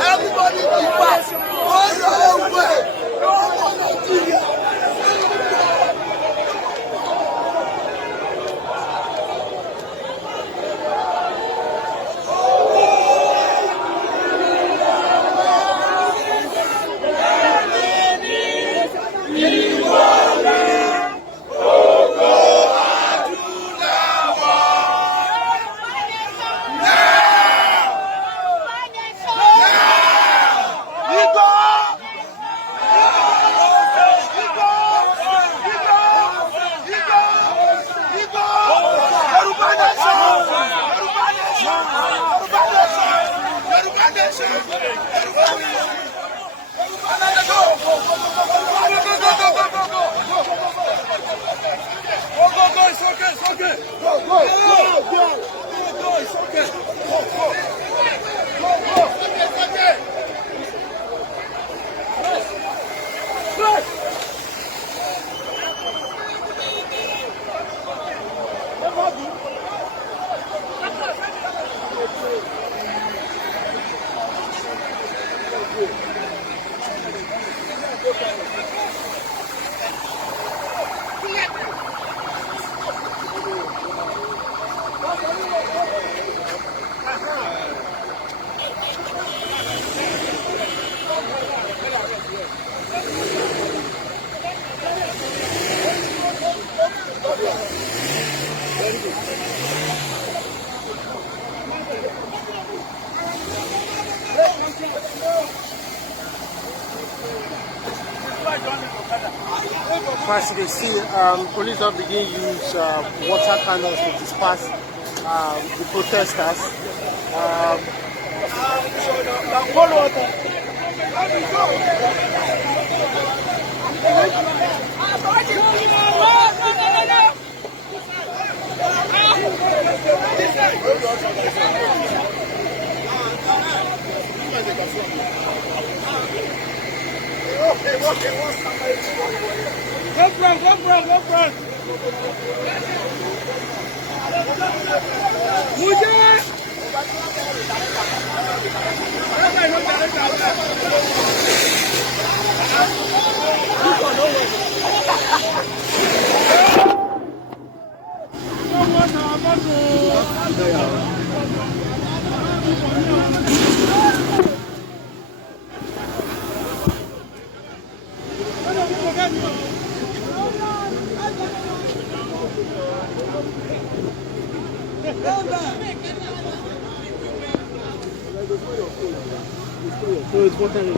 Everybody be back. Go your way. No more Nigeria. As you can see, police don't begin use water cannons to disperse the protesters. Go front. So it's water.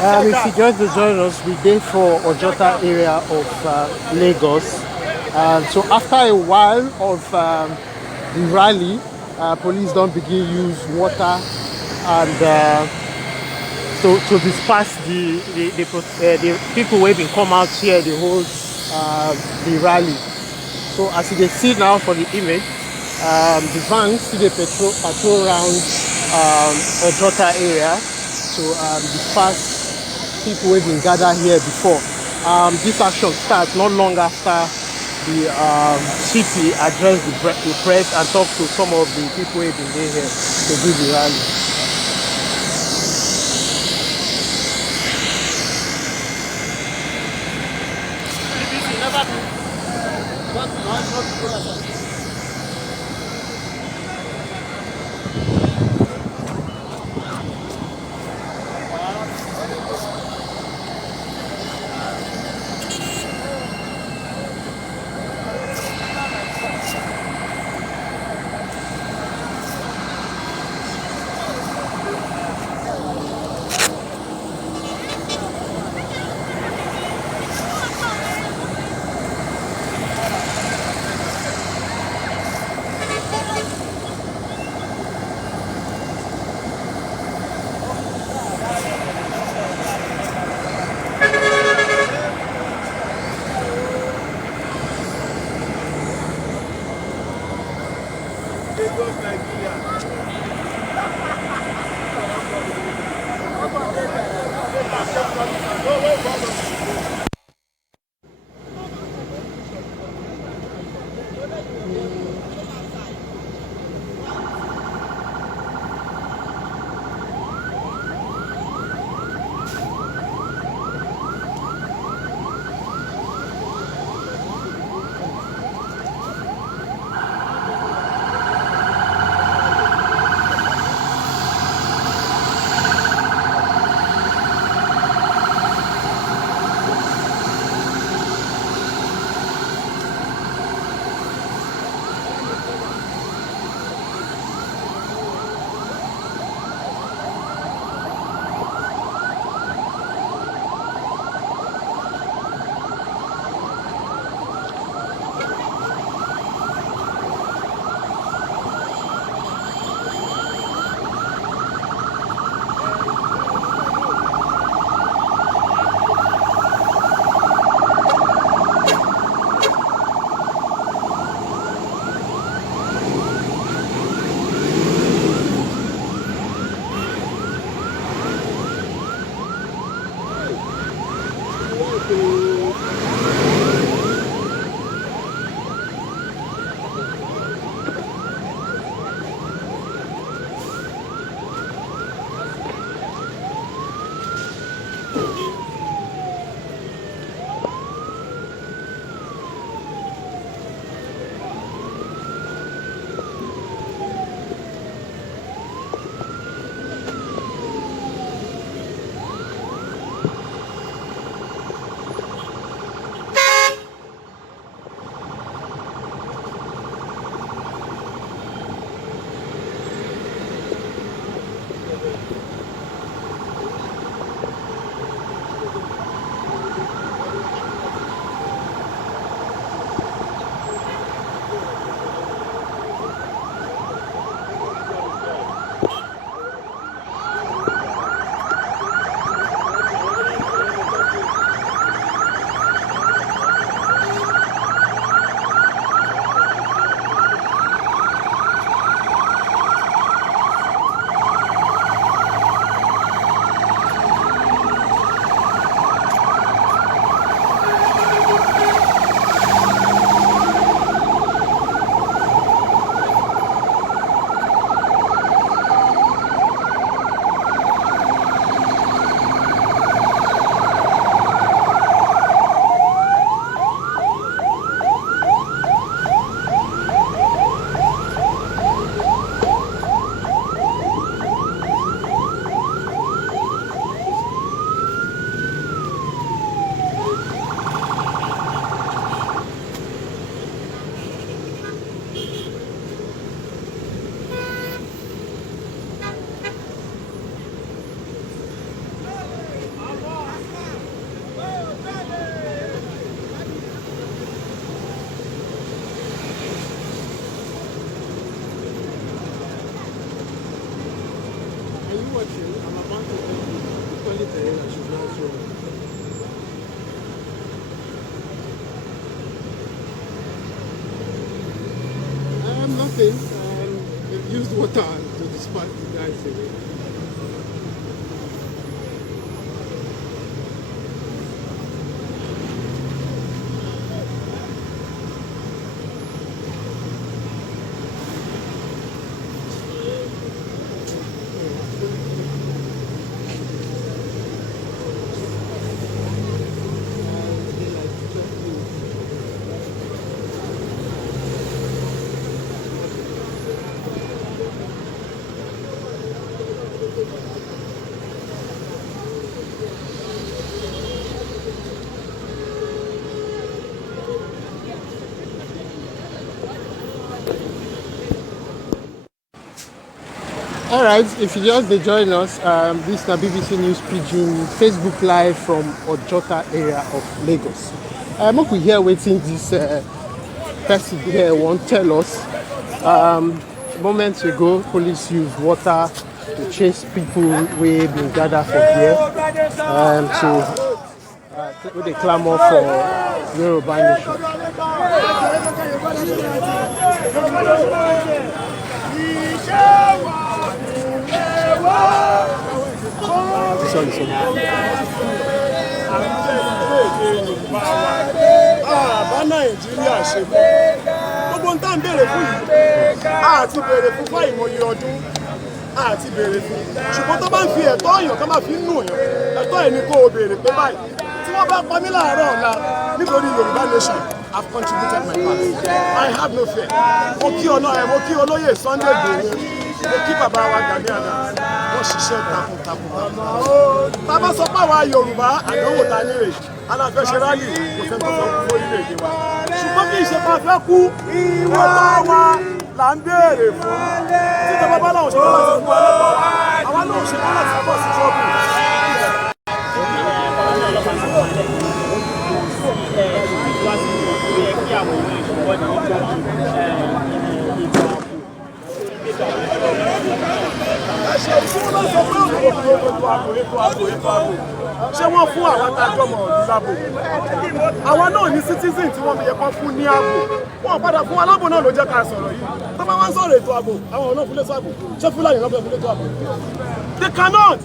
If you just join us, we dey for Ojota area of Lagos. So after a while of the rally, police don't begin use water and to disperse the people who been come out here the whole the rally. So as you can see now for the image, the vans still dey patrol around Ojota area to disperse people who been gathered here before. This action starts not long after the CP addressed the press and talked to some of the people who have been there here to do the rally. watching? I'm about to call it a I should not show. Nothing. They've used water to disperse the guys away. All right, if you just join us, this is BBC News Pidgin Facebook Live from Ojota area of Lagos. Make we hear waiting this person here won't tell us. Moments ago, police used water to chase people who been gathered for here with a clamor for Yoruba Nation. Sorry. Bá Nàìjíríà ṣe gbogbo ń tá ń béèrè fún yìí àti béèrè fún fún ìmọ̀ye ọdún àti béèrè fún ṣùgbọ́n tó bá ń fi ẹ̀tọ́ èèyàn tó máa fi ń nù yàn ẹ̀tọ́ ẹ̀ ní kó o béèrè pé báyìí tí wọ́n bá pa mí láàárọ̀ ọ̀la nítorí Yorùbá nation I've contributed my part I have no fear mo kí olóyè Sunday Igboho mo kí bàbá wa Gani Adams wọ́n ṣiṣẹ́ takuntakun. Bàbá sọ pé àwa Yorùbá àdánwò ta ní rè aláfẹsẹ rálì kò fẹ́ tó fẹ́ kú orílẹ̀-èdè wa ṣùgbọ́n kì í ṣe pa fẹ́ kú ẹ̀tọ́ wa là ń béèrè fún títí bàbá làwọn ṣe láti fún wa lọ́tọ̀ àwa náà ṣe láti pọ̀ sí trọ́bù. Ṣé wọ́n fún àwọn adájọ́ mọ̀ ọ̀dún lábò? Àwọn náà ní citizen tí wọ́n fi yẹ kán fún ní ààbò. Wọ́n padà fún alábò náà ló jẹ́ ká sọ̀rọ̀ yìí. Tó bá wọ́n sọ̀rọ̀ ètò ààbò, àwọn ọ̀nà fúnlé sàbò. Ṣé Fúlàní náà fẹ́ fúnlé tó ààbò? They cannot.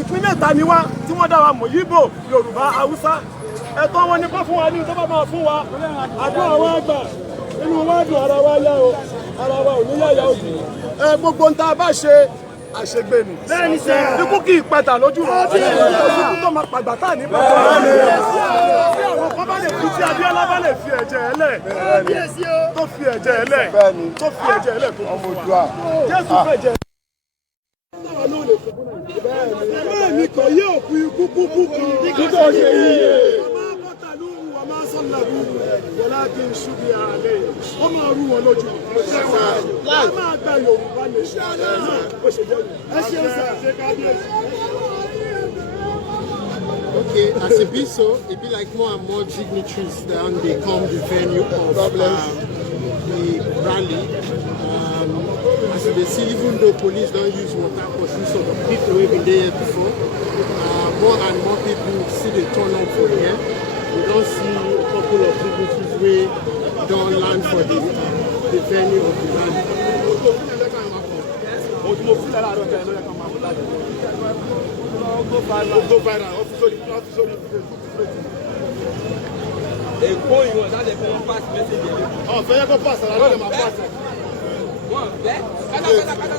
Ìpínlẹ̀ ta ni wá tí wọ́n dá wa mọ̀ Yíbò, Yorùbá, Haúsá. Ẹ̀tọ́ wọn ni kó fún wa ní tó bá máa fún wa. Àdúrà wa gbà. Inú wa dùn ara wa yá o. Ara wa ò ní yáyà òdì. Gbogbo ń tá bá ṣe àṣegbè ni. Bẹ́ẹ̀ni sẹ́. Ikú kì í pẹ̀tà lójú rẹ̀. Ikú tó máa pàgbà tá ní bàbá. Tí àwọn kan bá lè fi tí Abíọ́lá bá lè fi ẹ̀jẹ̀ ẹlẹ̀. Tó fi ẹ̀jẹ̀ ẹlẹ̀. Tó fi ẹ̀jẹ̀ ẹlẹ̀ tó fi wá. Jésù fẹ̀jẹ̀. Bẹ́ẹ̀ni kò yé òkú ikú kúkú kan. Nígbà ṣe yíyẹ. Wọ́lákin ṣubí àlẹ́ ó máa rú wọn lójú. Láì máa gba Yorùbá nation náà ó ṣe jẹ́ Okay, as it be so, it be like more and more dignitaries then they come the venue of the rally. As they see, even though police don't use water for some sort of people who have been there before, more and more people see the turn up for here. We don't see a couple of dignitaries wey don't land for the venue of the rally. Èkó ìwọ̀n láti fún wọn pass message yẹn. Ọ̀fẹ́ yẹ kó pass ara lọ́dẹ̀ máa pass ẹ̀. Wọ́n fẹ́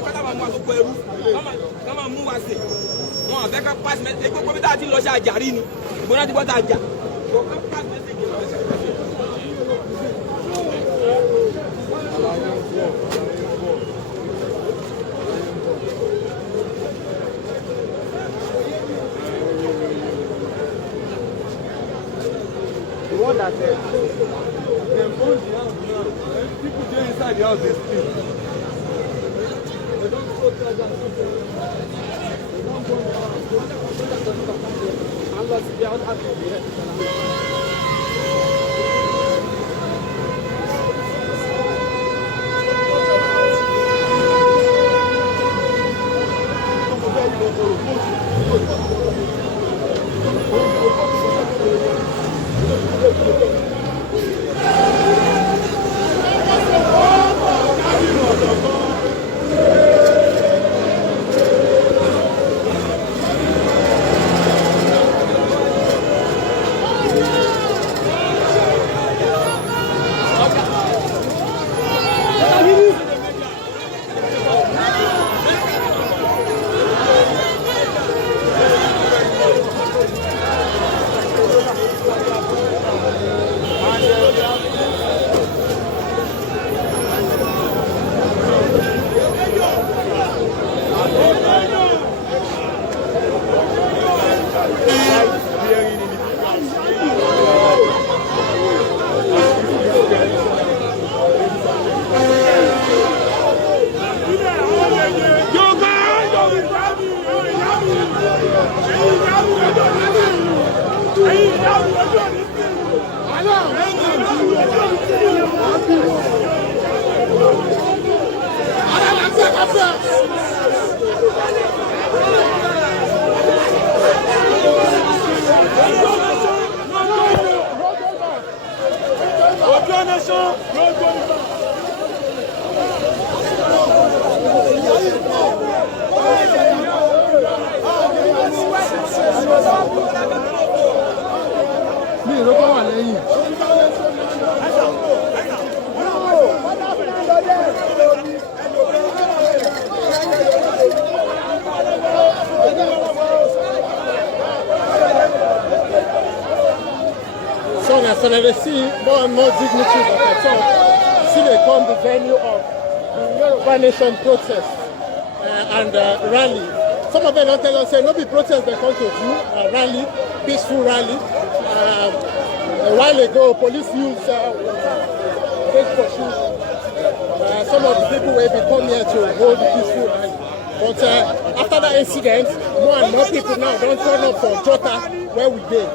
kátà máa mú àkókò ẹrú ká máa mú wa sè. Wọ́n fẹ́ ká pass message èkó kọ́mítà àti lọ sí àjàrí ni ìgbóná ti bọ́ta àjà. Pass message yẹn. The one that them own the house now. People dey inside the house dey sleep. They don't go to that. They don't go to the house. Unless they are not happy. So now they see more and more dignitaries of the church see they come the venue of the Yoruba Nation protest and rally. Some of them don't tell us, say, no be protest they come to do, rally, peaceful rally. A while ago, police used fake pursuit. Some of the people will be come here to hold the peaceful rally. But after that incident, more and more people now don't turn up for Jota where we did.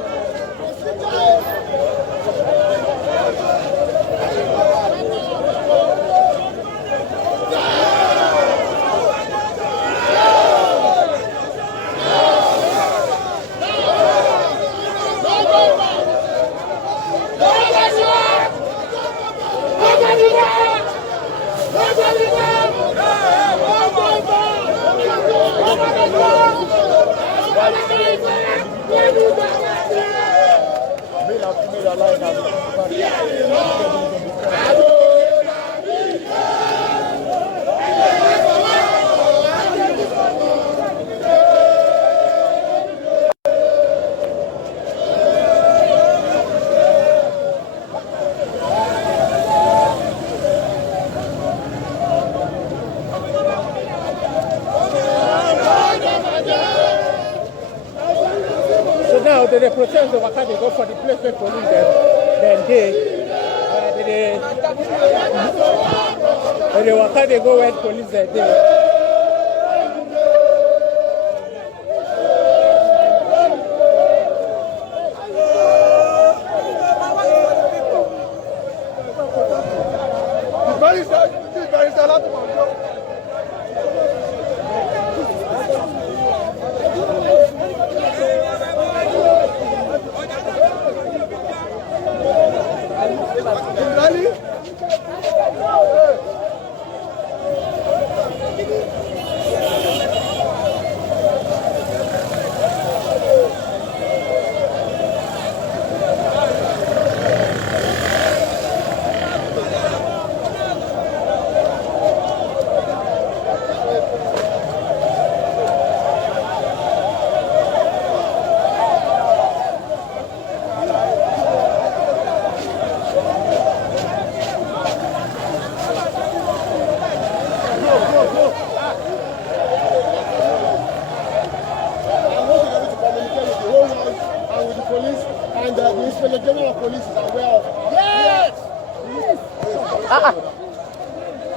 They protest the waka, they go for the place where police then they waka, they go where police they.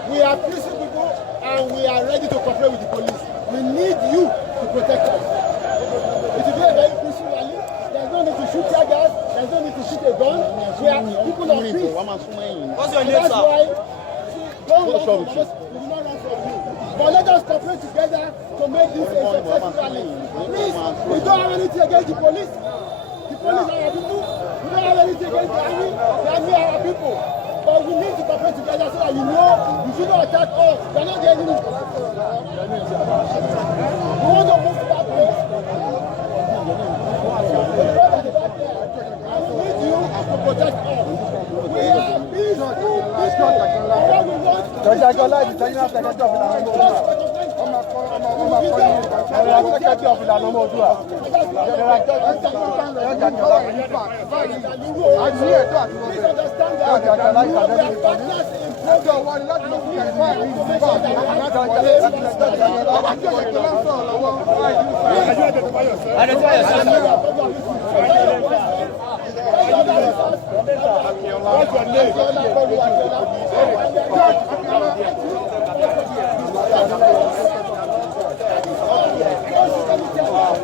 We are peaceful people and we are ready to cooperate with the police. We need you to protect us. It will be a very peaceful rally. There's no need to shoot tear gas. There's no need to shoot a gun. We are people of peace. What's your name, sir? That's why, don't run from us. We will not run from you. But let us cooperate together to make this a successful rally. Please, we don't have anything against the police. The police are our people. We don't have anything against the army. The army are our people. But we need to cooperate together so that you should not attack us. We are not the enemy. We want to move to that place. And we need you to protect us. We are peaceful people. What we want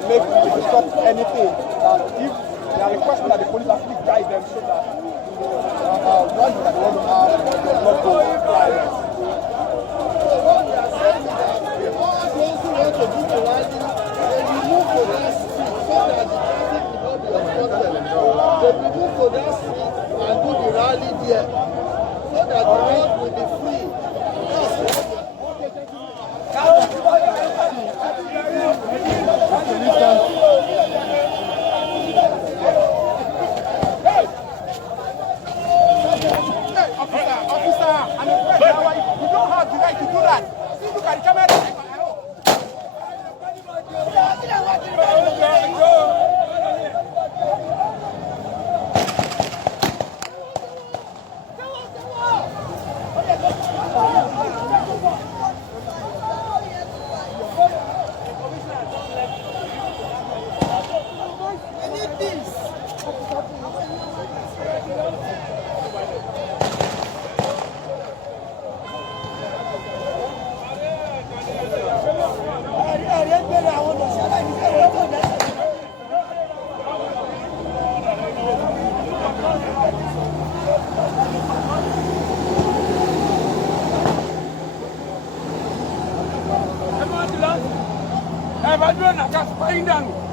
make to stop anything that if they are requesting that the police actually guide them so that one that they want to have not go violence. What we are saying is that all those who want to do the rally, they will move to that street so that the traffic will not be obstructed. They will move to that street and do the rally there so that the road will be free. You don't have the right to do that. See, look at the camera. Ẹ bá dúró nà ká fún ẹyin dànù.